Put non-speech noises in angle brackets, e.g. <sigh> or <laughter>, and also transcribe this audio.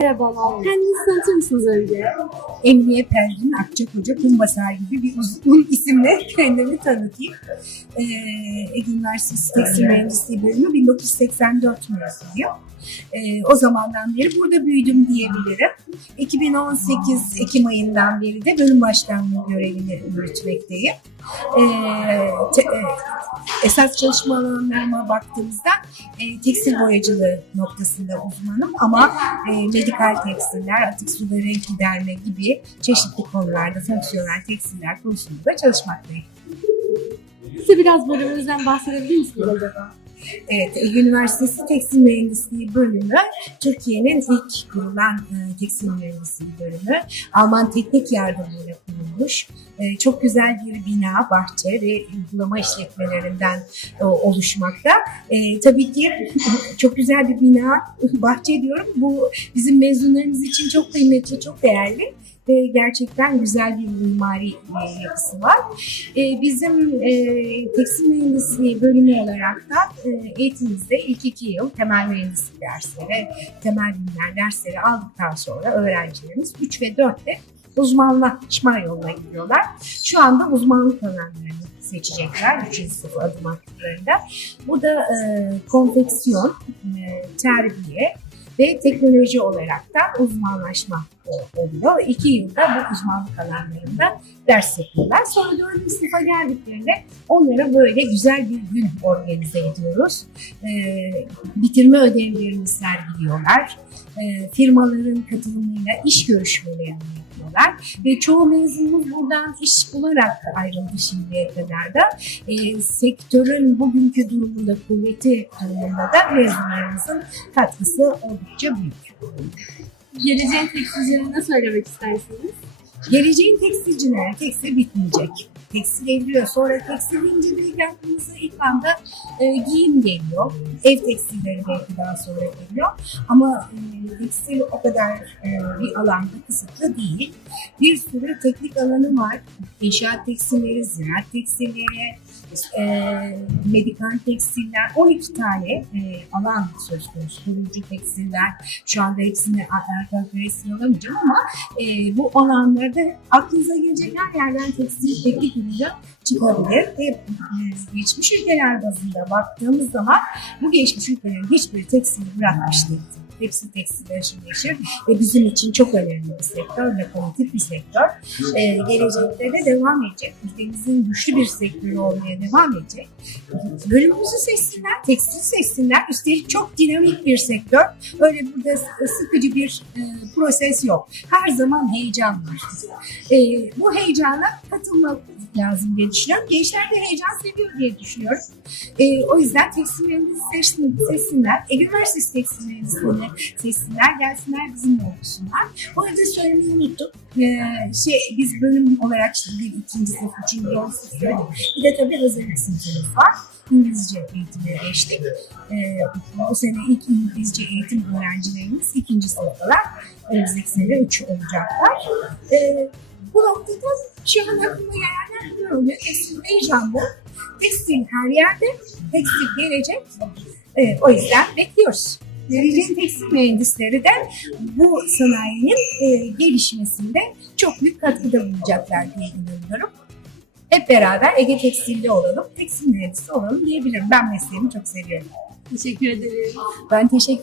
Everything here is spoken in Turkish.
Merhabalar. Kendinizi tanıtır mısınız önce? Emniye Pervin Akçakoca Kumbasar gibi bir uzun isimle <laughs> kendimi tanıtayım. Ee, Ege Üniversitesi Tekstil Mühendisliği bölümü 1984 mezunuyum. Ee, o zamandan beri burada büyüdüm diyebilirim. 2018 Ekim ayından beri de bölüm başkanlığı görevini yürütmekteyim. Ee, te- e, esas çalışma alanlarıma baktığımızda e, tekstil boyacılığı noktasında uzmanım ama e, medikal tekstiller, atık suda renk giderme gibi çeşitli konularda fonksiyonel tekstiller konusunda da çalışmaktayım. Bize biraz bölümünüzden bahsedebilir misiniz acaba? Evet, Ege Üniversitesi Tekstil Mühendisliği bölümü Türkiye'nin ilk kurulan e, tekstil mühendisliği bölümü. Alman teknik yardımıyla kurulmuş. E, çok güzel bir bina, bahçe ve uygulama işletmelerinden e, oluşmakta. E, tabii ki <laughs> çok güzel bir bina, bahçe diyorum. Bu bizim mezunlarımız için çok kıymetli, çok değerli ve gerçekten güzel bir mimari e, yapısı var. E, bizim e, tekstil mühendisliği bölümü olarak da eğitimimizde ilk iki yıl temel mühendislik dersleri, temel bilimler dersleri aldıktan sonra öğrencilerimiz 3 ve 4'te uzmanlaşma yoluna gidiyorlar. Şu anda uzmanlık alanlarını seçecekler 3. sınıf adım attıklarında. Bu da e, konfeksiyon, e, terbiye ve teknoloji olarak da uzmanlaşma e, oluyor. İki yılda bu uzmanlık alanlarında ders yapıyorlar. Sonra dördüncü sınıfa geldiklerinde onlara böyle güzel bir gün organize ediyoruz. Ee, bitirme ödevlerini sergiliyorlar. Ee, firmaların katılımıyla iş görüşmelerini yapıyorlar. Ve çoğu mezunumuz buradan iş bularak ayrıldı şimdiye kadar da. Ee, sektörün bugünkü durumunda, kuvveti durumunda da mezunlarımızın katkısı oldukça büyük. Geleceğin tekstilcilerine ne söylemek istersiniz? Geleceğin tekstilciler, tekstil bitmeyecek. Tekstil evriliyor. Sonra tekstil deyince belki aklımıza ilk anda e, giyim geliyor. Ev tekstilleri belki daha sonra geliyor. Ama e, tekstil o kadar e, bir alanda kısıtlı değil. Bir sürü teknik alanı var. İnşaat tekstilleri, ziraat tekstilleri, e, medikal tekstiller, 12 tane e, alan söz konusu. Koruyucu tekstiller, şu anda hepsini arka arkaya sıralamayacağım ama e, bu alanlarda aklınıza gelecek her yerden tekstil teknik ürünü çıkabilir. Geçmiş ülkeler bazında baktığımız zaman bu geçmiş ülkelerin hiçbir tekstili bırakmış değil. Hepsi tekstil aşırı neşir ve bizim için çok önemli bir sektör, lokomotif bir sektör. Ee, gelecekte de devam edecek. Ülkemizin güçlü bir sektörü olmaya devam edecek. Bölümümüzü seçsinler, tekstil seçsinler. Üstelik çok dinamik bir sektör. Öyle burada sıkıcı bir e, proses yok. Her zaman heyecan var. E, bu heyecana katılmak lazım diye düşünüyorum. Gençler de heyecan seviyor diye düşünüyorum. E, o yüzden tekstil mühendisi seçsin, seçsinler. Ege Üniversitesi tekstil mühendisliğini seçsinler, gelsinler bizimle olsunlar. Bu arada söylemeyi unuttum. E, şey, biz bölüm olarak işte bir ikinci sınıf, üçüncü, sınıf söyledik. Bir de tabii hazırlık sınıfımız var. İngilizce eğitimine geçtik. Ee, bu sene ilk İngilizce eğitim öğrencilerimiz ikinci sınıftalar. Önümüzdeki sene üç olacaklar. Ee, bu noktada şu an aklıma gelenler bunlar oluyor. Tekstil heyecanlı. Tekstil her yerde. Tekstil gelecek. Ee, o yüzden bekliyoruz. Geleceğin tekstil mühendisleri de bu sanayinin e, gelişmesinde çok büyük katkıda bulunacaklar diye inanıyorum hep beraber Ege Tekstil'de olalım, tekstil mühendisi olalım diyebilirim. Ben mesleğimi çok seviyorum. Teşekkür ederim. Ben teşekkür